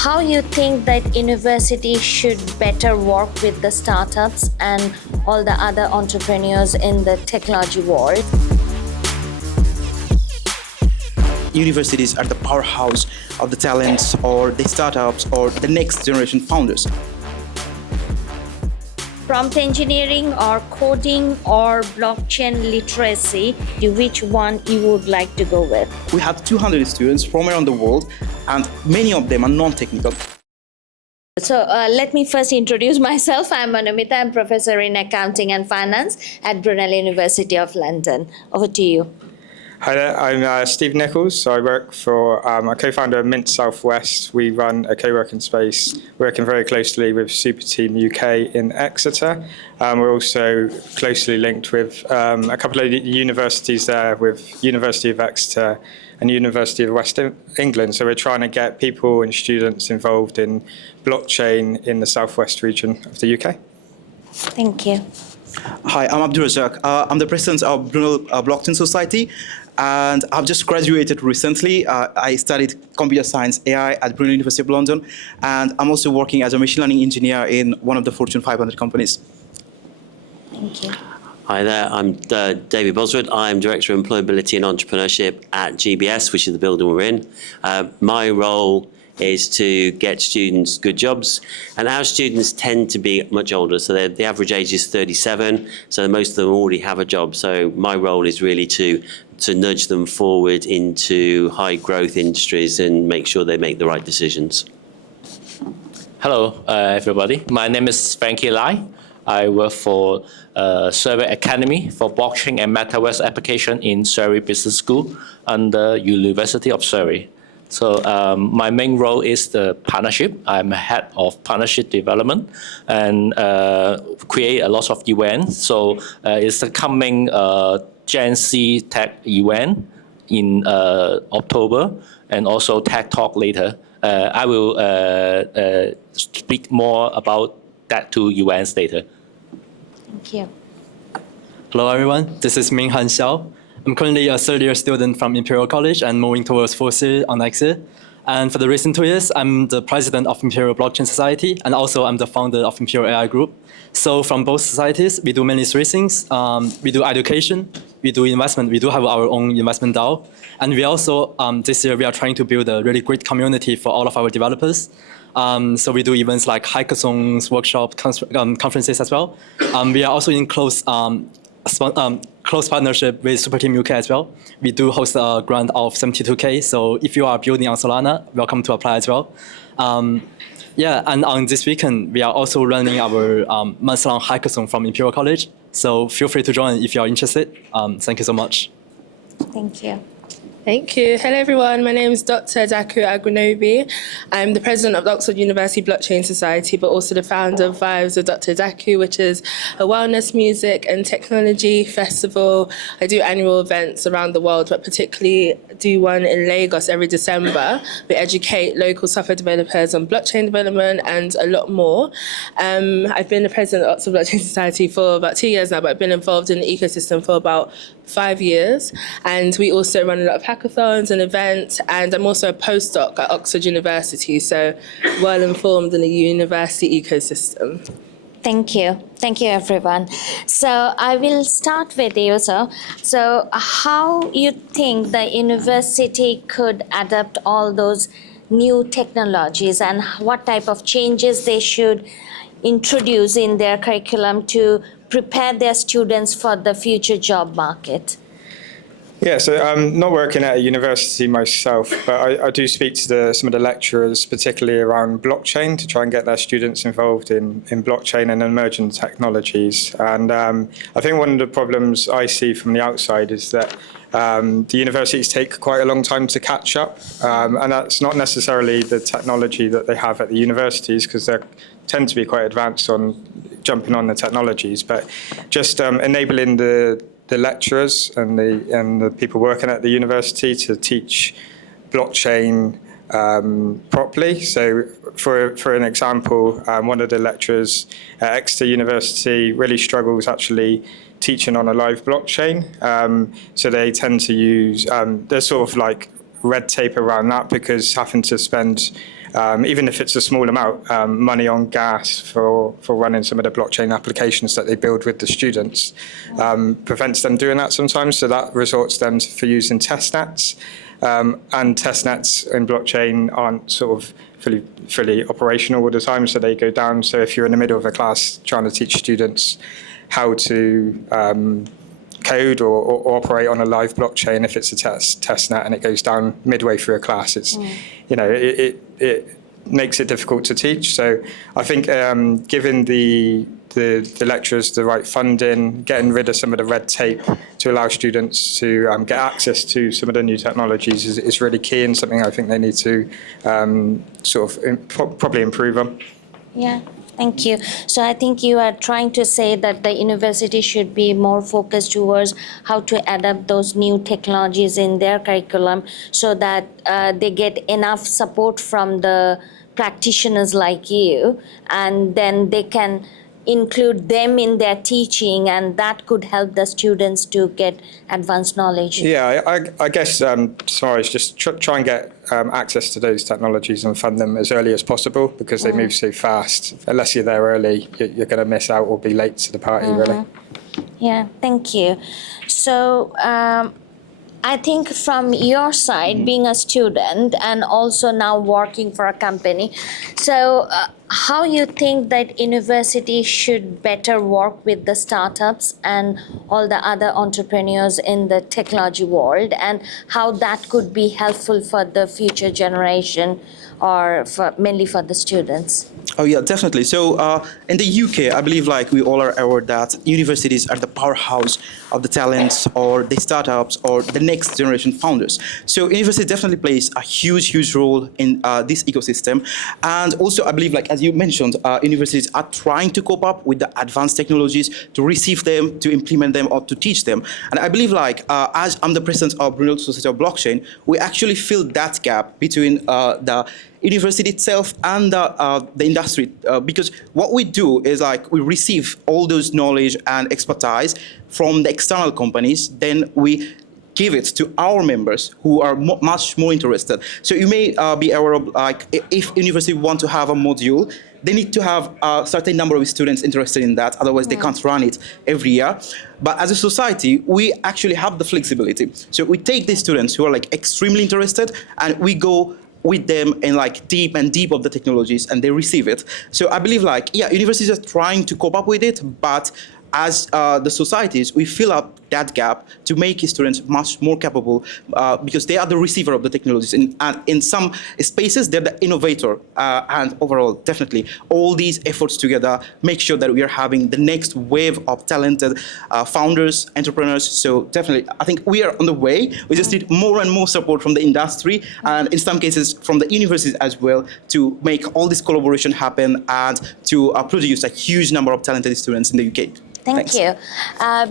how you think that university should better work with the startups and all the other entrepreneurs in the technology world. Universities are the powerhouse of the talents or the startups or the next generation founders. Prompt engineering or coding or blockchain literacy, which one you would like to go with? We have 200 students from around the world, and many of them are non-technical. So let me first introduce myself. I'm Anumita. I'm professor in accounting and finance at Brunel University of London. Over to you. Hi there, I'm Steve Nichols. So I work for, I co-founder of Mint Southwest. We run a co-working space working very closely with Super Team UK in Exeter. We're also closely linked with a couple of universities there, with University of Exeter and University of West England. So we're trying to get people and students involved in blockchain in the southwest region of the UK. Thank you. Hi, I'm Abdul Razak. I'm the president of Brunel Blockchain Society, and I've just graduated recently. I studied computer science AI at Brunel University of London, and I'm also working as a machine learning engineer in one of the Fortune 500 companies. Thank you. Hi there, I'm David Bosworth. I'm Director of Employability and Entrepreneurship at GBS, which is the building we're in. My role is to get students good jobs, and our students tend to be much older, so the average age is 37, so most of them already have a job. So my role is really to nudge them forward into high growth industries and make sure they make the right decisions. Hello, everybody. My name is Frankie Lai. I work for Surrey Academy for blockchain and metaverse application in Surrey Business School under University of Surrey. So my main role is the partnership. I'm head of partnership development and create a lot of events. So it's the coming Gen Z tech event in October, and also Tech Talk later. I will speak more about that two events later. Thank you. Hello everyone, this is Ming Han Xiao. I'm currently a third-year student from Imperial College and moving towards fourth year on next year. And for the recent 2 years, I'm the president of Imperial Blockchain Society, and also I'm the founder of Imperial AI Group. So from both societies, we do mainly three things. We do education, we do investment, we do have our own investment DAO. And we also, this year, we are trying to build a really great community for all of our developers. So we do events like hackathons, workshops, conferences as well. We are also in close partnership with Super Team UK as well. We do host a grant of 72K. So if you are building on Solana, welcome to apply as well. Yeah, and on this weekend, we are also running our month-long hackathon from Imperial College. So feel free to join if you are interested. Thank you so much. Thank you. Thank you. Hello, everyone. My name is Dr. Daku Agunobi. I'm the president of the Oxford University Blockchain Society, but also the founder of Vibes with Dr. Daku, which is a wellness, music, and technology festival. I do annual events around the world, but particularly do one in Lagos every December. We educate local software developers on blockchain development and a lot more. I've been the president of the Oxford Blockchain Society for about 2 years now, but I've been involved in the ecosystem for about 5 years. And we also run a lot of hackathons and events, and I'm also a postdoc at Oxford University, so well informed in the university ecosystem. Thank you. Thank you, everyone. So I will start with you, sir. So how you think the university could adapt all those new technologies, and what type of changes they should introduce in their curriculum to prepare their students for the future job market? Yeah, so I'm not working at a university myself, but I do speak to some of the lecturers, particularly around blockchain, to try and get their students involved in blockchain and emerging technologies. And I think one of the problems I see from the outside is that the universities take quite a long time to catch up, and that's not necessarily the technology that they have at the universities, because they tend to be quite advanced on jumping on the technologies, but just enabling the lecturers and the people working at the university to teach blockchain properly. So for an example, one of the lecturers at Exeter University really struggles actually teaching on a live blockchain. So they tend to use, there's sort of like red tape around that, because having to spend even if it's a small amount, money on gas for running some of the blockchain applications that they build with the students, prevents them doing that sometimes. So that resorts them for using testnets. And testnets in blockchain aren't sort of fully operational all the time, so they go down. So if you're in the middle of a class trying to teach students how to code or operate on a live blockchain, if it's a testnet and it goes down midway through a class, it's it makes it difficult to teach. So I think giving the lecturers the right funding, getting rid of some of the red tape to allow students to get access to some of the new technologies is really key, and something I think they need to probably improve on. Yeah, thank you. So I think you are trying to say that the university should be more focused towards how to adapt those new technologies in their curriculum so that they get enough support from the practitioners like you, and then they can include them in their teaching, and that could help the students to get advanced knowledge. Yeah, I guess tomorrow is just try and get access to those technologies and fund them as early as possible, because they move so fast. Unless you're there early, you're going to miss out or be late to the party, really. Yeah, thank you. So I think from your side, being a student and also now working for a company, so how you think that university should better work with the startups and all the other entrepreneurs in the technology world, and how that could be helpful for the future generation, or mainly for the students? Oh yeah, definitely. So in the UK, I believe like we all are aware that universities are the powerhouse of the talents or the startups or the next generation founders. So university definitely plays a huge role in this ecosystem. And also I believe, like as you mentioned, universities are trying to cope up with the advanced technologies, to receive them, to implement them, or to teach them. And I believe like as I'm the president of Brunel Society of Blockchain, we actually fill that gap between the university itself and the industry, because what we do is like we receive all those knowledge and expertise from the external companies, then we give it to our members who are much more interested. So you may be aware of, like, if university want to have a module, they need to have a certain number of students interested in that, otherwise they can't run it every year. But as a society, we actually have the flexibility. So we take these students who are like extremely interested, and we go with them in like deep of the technologies, and they receive it. So I believe like, yeah, universities are trying to cope up with it, but as the societies, we fill up that gap to make students much more capable, because they are the receiver of the technologies. And in some spaces, they're the innovator. And overall, definitely, all these efforts together make sure that we are having the next wave of talented founders, entrepreneurs. So definitely, I think we are on the way. We just need more and more support from the industry, and in some cases from the universities as well, to make all this collaboration happen and to produce a huge number of talented students in the UK. Thank you.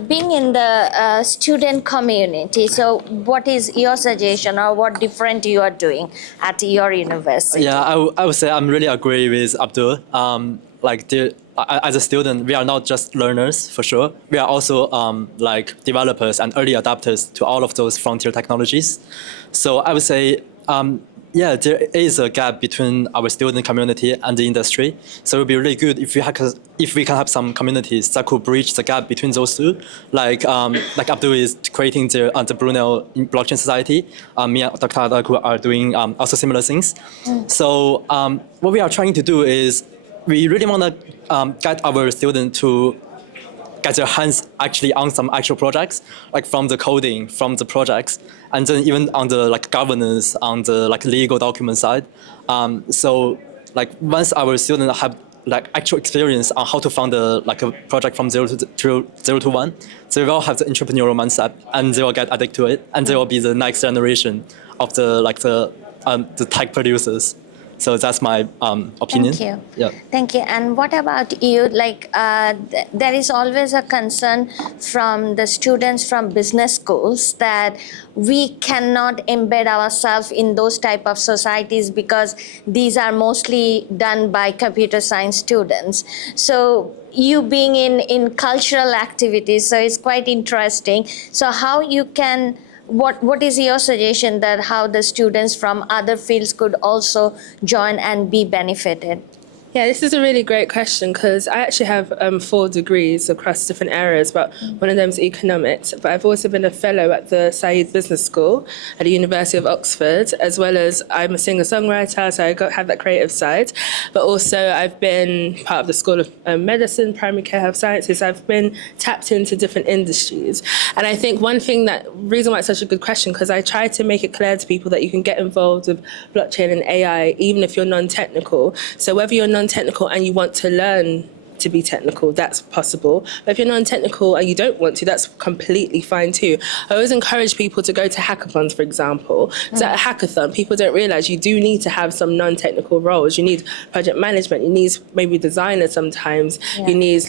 Being in the student community, so what is your suggestion, or what different you are doing at your university? Yeah, I would say I'm really agree with Abdul. As a student, we are not just learners, for sure. We are also like developers and early adapters to all of those frontier technologies. So I would say, yeah, there is a gap between our student community and the industry. So it would be really good if we can have some communities that could bridge the gap between those two. Like Abdul is creating the Brunel Blockchain Society. Me and Dr. Adaku are doing also similar things. So what we are trying to do is we really want to get our students to get their hands actually on some actual projects, like from the coding, from the projects, and then even on the like governance, on the like legal document side. So like once our students have like actual experience on how to found a project from zero to one, they will have the entrepreneurial mindset, and they will get addicted to it, and they will be the next generation of the tech producers. So that's my opinion. Thank you. Yeah. Thank you. And what about you? Like, there is always a concern from the students from business schools that we cannot embed ourselves in those type of societies because these are mostly done by computer science students. So you being in cultural activities, so it's quite interesting. So how you can what is your suggestion that how the students from other fields could also join and be benefited? Yeah, this is a really great question because I actually have 4 degrees across different areas, but one of them is economics. But I've also been a fellow at the Said Business School at the University of Oxford, as well as I'm a singer-songwriter, so have that creative side. But also I've been part of the School of Medicine, Primary Care Health Sciences. I've been tapped into different industries. And I think one thing reason why it's such a good question, because I try to make it clear to people that you can get involved with blockchain and AI, even if you're non-technical. So whether you're non-technical and you want to learn to be technical, that's possible. But if you're non-technical and you don't want to, that's completely fine too. I always encourage people to go to hackathons, for example. So at a hackathon, people don't realize you do need to have some non-technical roles. You need project management, you need maybe designers sometimes, you need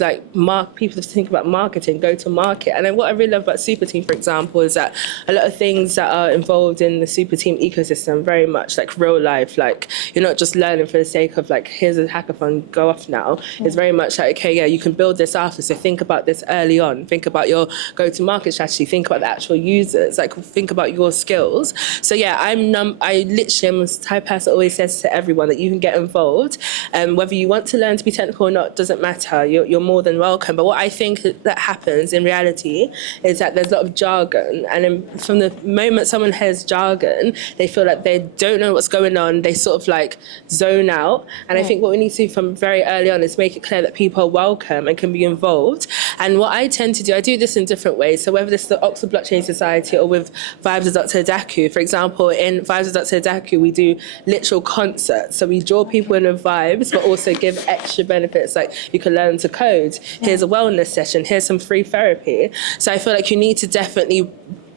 people to think about marketing, go to market. And then what I really love about Super Team, for example, is that a lot of things that are involved in the Super Team ecosystem, very much like real life, like you're not just learning for the sake of like, here's a hackathon, go off now. It's very much like, okay, yeah, you can build this after, so think about this early on. Think about your go-to-market strategy. Think about the actual users. Like, think about your skills. So yeah, I literally am the type of person that always says to everyone that you can get involved, and whether you want to learn to be technical or not doesn't matter. You're more than welcome. But what I think that happens in reality is that there's a lot of jargon, and then from the moment someone has jargon, they feel like they don't know what's going on. They sort of like zone out. And I think what we need to do from very early on is make it clear that people are welcome and can be involved. And what I tend to do, I do this in different ways. So whether this is the Oxford Blockchain Society or with Vibes of Dr. Adaku, for example, in Vibes of Dr. Adaku, we do literal concerts. So we draw people in with vibes, but also give extra benefits. Like you can learn to code. Here's a wellness session. Here's some free therapy. So I feel like you need to definitely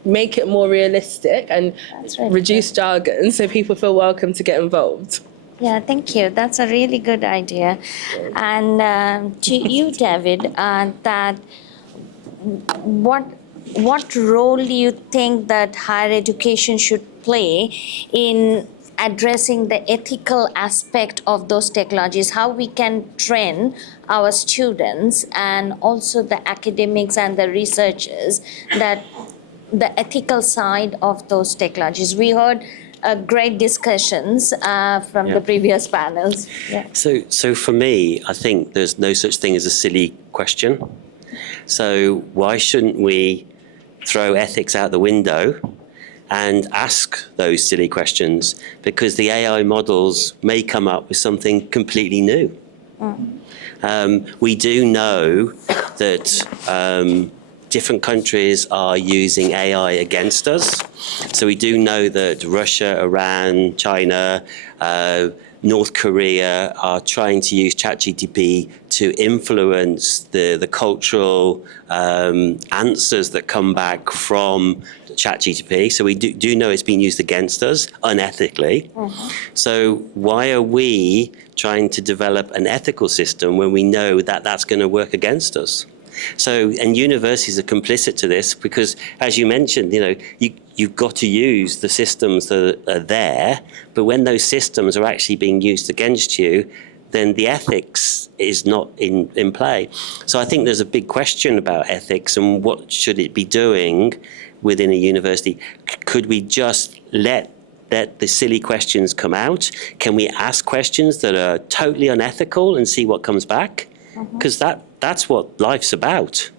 make it more realistic and reduce jargon so people feel welcome to get involved. Yeah, thank you. That's a really good idea. And to you, David, that what role do you think that higher education should play in addressing the ethical aspect of those technologies, how we can train our students and also the academics and the researchers that the ethical side of those technologies? We heard great discussions from the previous panels. Yeah. So for me, I think there's no such thing as a silly question. So why shouldn't we throw ethics out the window and ask those silly questions? Because the AI models may come up with something completely new. We do know that different countries are using AI against us. So we do know that Russia, Iran, China, North Korea are trying to use ChatGPT to influence the cultural answers that come back from ChatGPT. So we do know it's being used against us unethically. So why are we trying to develop an ethical system when we know that that's going to work against us? So, and universities are complicit to this because, as you mentioned, you've got to use the systems that are there, but when those systems are actually being used against you, then the ethics is not in play. So I think there's a big question about ethics and what should it be doing within a university. Could we just let the silly questions come out? Can we ask questions that are totally unethical and see what comes back? Because that's what life's about.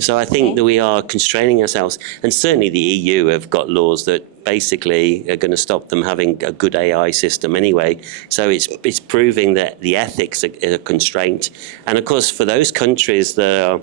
So I think that we are constraining ourselves, and certainly the EU have got laws that basically are going to stop them having a good AI system anyway. So it's proving that the ethics are a constraint. And of course, for those countries that are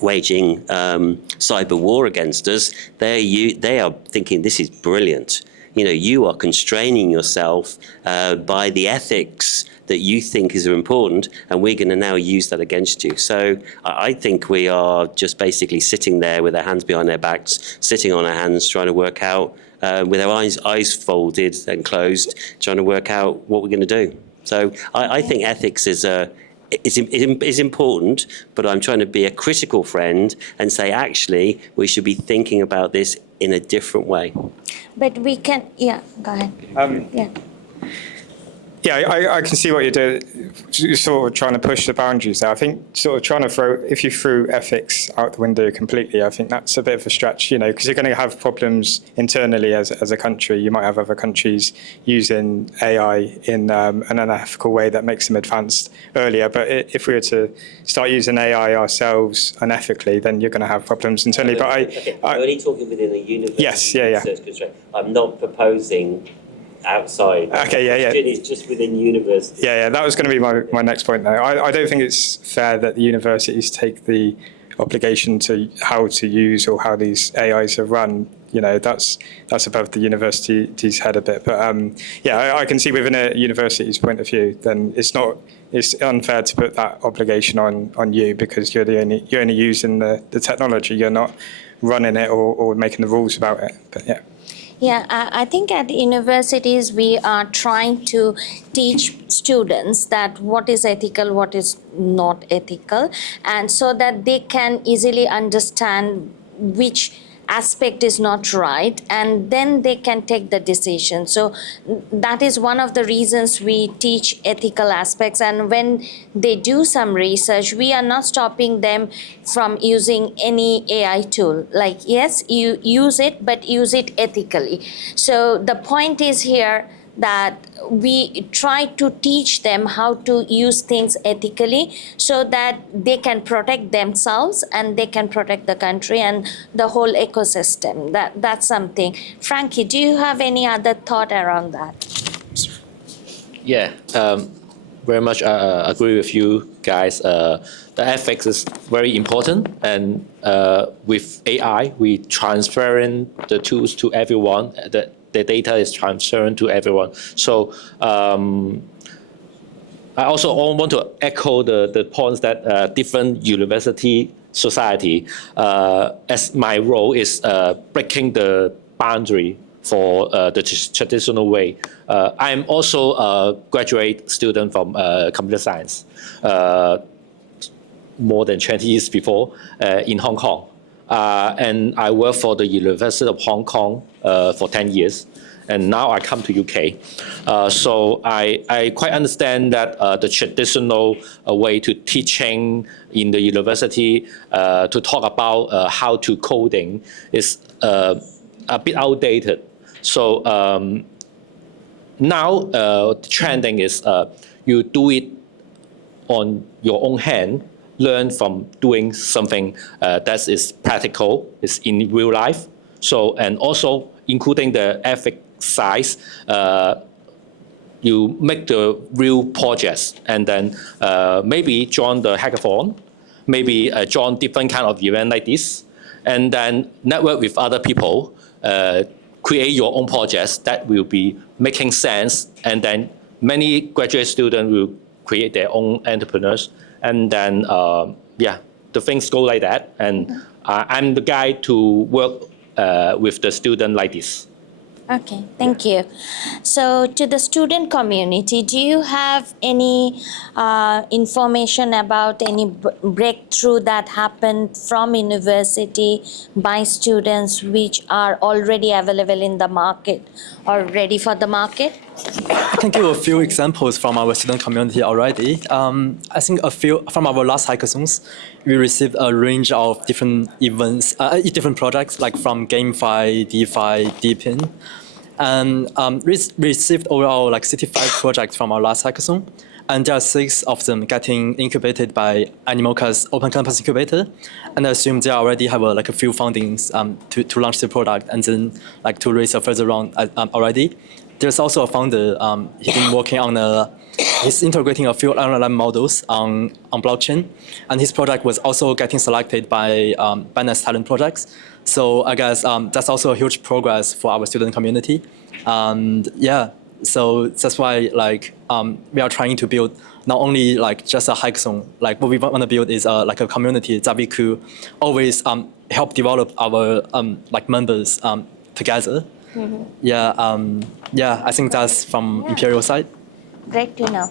waging cyber war against us, they are thinking this is brilliant. You are constraining yourself by the ethics that you think is important, and we're going to now use that against you. So I think we are just basically sitting there with our hands behind our backs, sitting on our hands, trying to work out, with our eyes folded and closed, trying to work out what we're going to do. So I think ethics is important, but I'm trying to be a critical friend and say, actually, we should be thinking about this in a different way. But we can, go ahead. Yeah, I can see what you're doing. You're sort of trying to push the boundaries there. I think sort of trying to if you threw ethics out the window completely, I think that's a bit of a stretch, because you're going to have problems internally as a country. You might have other countries using AI in an unethical way that makes them advanced earlier. But if we were to start using AI ourselves unethically, then you're going to have problems internally. But I'm only talking within the university yeah. research constraint. I'm not proposing outside. Okay, yeah. It's just within university. Yeah, that was going to be my next point, though. I don't think it's fair that the universities take the obligation to how to use or how these AIs are run. That's above the university's head a bit. But I can see within a university's point of view, then it's unfair to put that obligation on you because you're only using the technology. You're not running it or making the rules about it. But yeah. Yeah, I think at universities we are trying to teach students that what is ethical, what is not ethical, and so that they can easily understand which aspect is not right, and then they can take the decision. So that is one of the reasons we teach ethical aspects, and when they do some research, we are not stopping them from using any AI tool. Like, yes, you use it, but use it ethically. So the point is here that we try to teach them how to use things ethically so that they can protect themselves and they can protect the country and the whole ecosystem. That's something. Frankie, do you have any other thought around that? Yeah, very much agree with you guys. The ethics is very important, and with AI, we transferring the tools to everyone. The data is transferred to everyone. So I also want to echo the points that different university society, as my role is breaking the boundary for the traditional way. I'm also a graduate student from computer science, more than 20 years before in Hong Kong. And I worked for the University of Hong Kong for 10 years. And now I come to UK. So I quite understand that the traditional way to teaching in the university to talk about how to coding is a bit outdated. So now the trending is you do it on your own hand, learn from doing something that is practical, is in real life. So, and also including the ethics side, you make the real projects and then maybe join the hackathon, maybe join different kind of event like this, and then network with other people, create your own projects that will be making sense, and then many graduate students will create their own entrepreneurs. And then, the things go like that. And I'm the guy to work with the student like this. Okay, thank you. So to the student community, do you have any information about any breakthrough that happened from university by students which are already available in the market or ready for the market? I can give a few examples from our student community already. I think a few from our last hackathons, we received a range of different events, different projects, like from GameFi, DeFi, Deepin, and we received overall like 65 projects from our last hackathon, and there are 6 of them getting incubated by Animoca's Open Campus Incubator, and I assume they already have a few fundings to launch the product and then to raise a further round already. There's also a founder, he's been working on he's integrating a few LLM models on blockchain, and his project was also getting selected by Binance Talent projects. So I guess that's also a huge progress for our student community. And yeah, so that's why we are trying to build not only just a hackathon, what we want to build is a community that we could always help develop our members together. Mm-hmm. I think that's from Imperial side. Great to know.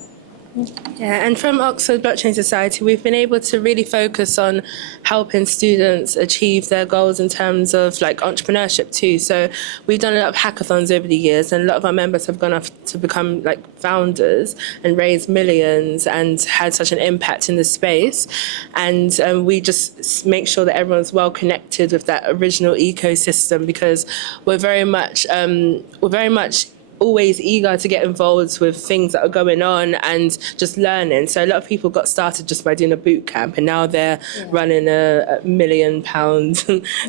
Yeah, and from Oxford Blockchain Society, we've been able to really focus on helping students achieve their goals in terms of like entrepreneurship too. So we've done a lot of hackathons over the years, and a lot of our members have gone off to become like founders and raised millions and had such an impact in the space. And we just make sure that everyone's well connected with that original ecosystem, because we're very much always eager to get involved with things that are going on and just learning. So a lot of people got started just by doing a boot camp, and now they're running a £1 million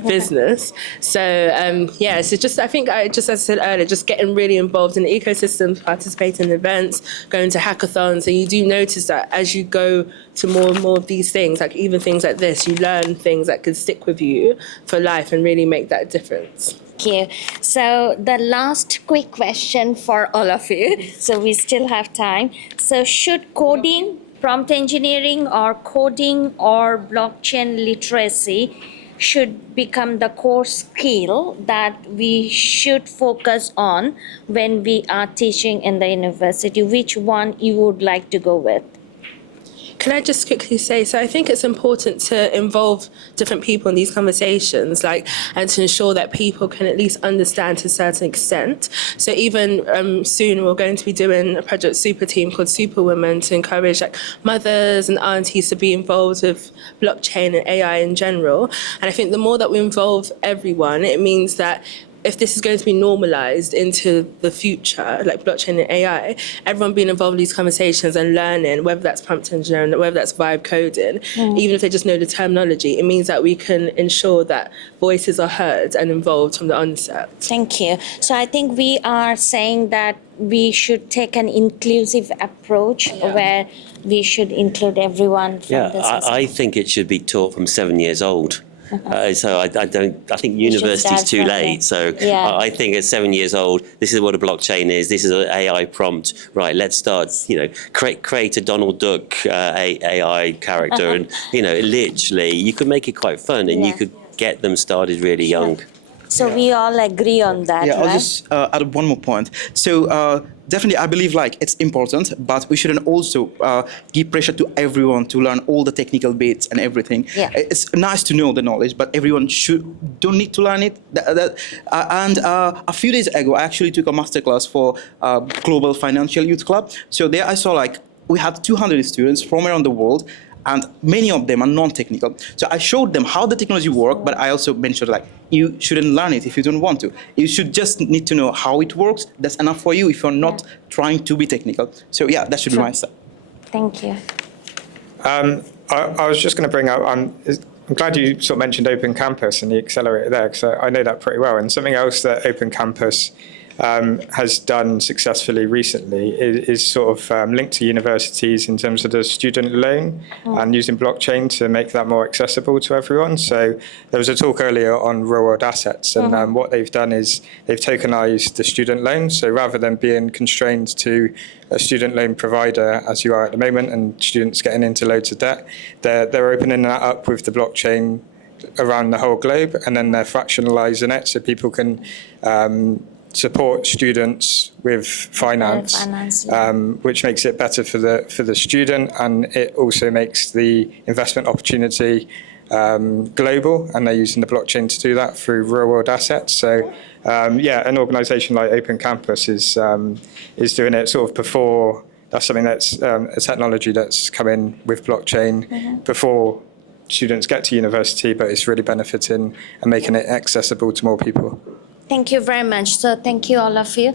business. So so just, I think, just as I said earlier, just getting really involved in the ecosystem, participating in events, going to hackathons, and you do notice that as you go to more and more of these things, like even things like this, you learn things that could stick with you for life and really make that difference. Thank you. So the last quick question for all of you. So we still have time. So should coding, prompt engineering, or coding or blockchain literacy should become the core skill that we should focus on when we are teaching in the university? Which one you would like to go with? Can I just quickly say, so I think it's important to involve different people in these conversations, and to ensure that people can at least understand to a certain extent. So even soon we're going to be doing a project super team called Superwomen to encourage mothers and aunties to be involved with blockchain and AI in general. And I think the more that we involve everyone, it means that if this is going to be normalized into the future, like blockchain and AI, everyone being involved in these conversations and learning, whether that's prompt engineering, whether that's vibe coding, even if they just know the terminology, it means that we can ensure that voices are heard and involved from the onset. Thank you. So I think we are saying that we should take an inclusive approach where we should include everyone from the society. I think it should be taught from 7 years old. So I think university's too late. So I think at 7 years old, this is what a blockchain is. This is an AI prompt. Right, let's start, create a Donald Duck AI character. And, literally, you could make it quite fun and you could get them started really young. So we all agree on that, Yeah, right? I'll just add one more point. So definitely, I believe it's important, but we shouldn't also give pressure to everyone to learn all the technical bits and everything. Yeah. It's nice to know the knowledge, but everyone don't need to learn it. And a few days ago, I actually took a masterclass for Global Financial Youth Club. So there I saw we had 200 students from around the world, and many of them are non-technical. So I showed them how the technology works, but I also mentioned you shouldn't learn it if you don't want to. You should just need to know how it works. That's enough for you if you're not trying to be technical. So that should be my side. Thank you. I was just going to bring up, I'm glad you sort of mentioned Open Campus and the accelerator there, because I know that pretty well. And something else that Open Campus has done successfully recently is sort of linked to universities in terms of the student loan and using blockchain to make that more accessible to everyone. So there was a talk earlier on real-world assets, and what they've done is they've tokenized the student loan. So rather than being constrained to a student loan provider, as you are at the moment, and students getting into loads of debt, they're opening that up with the blockchain around the whole globe, and then they're fractionalizing it so people can support students with finance, which makes it better for the student, and it also makes the investment opportunity global, and they're using the blockchain to do that through real-world assets. So an organisation like Open Campus is doing it sort of before. That's something that's a technology that's come in with blockchain before students get to university, but it's really benefiting and making it accessible to more people. Thank you very much. So thank you all of you.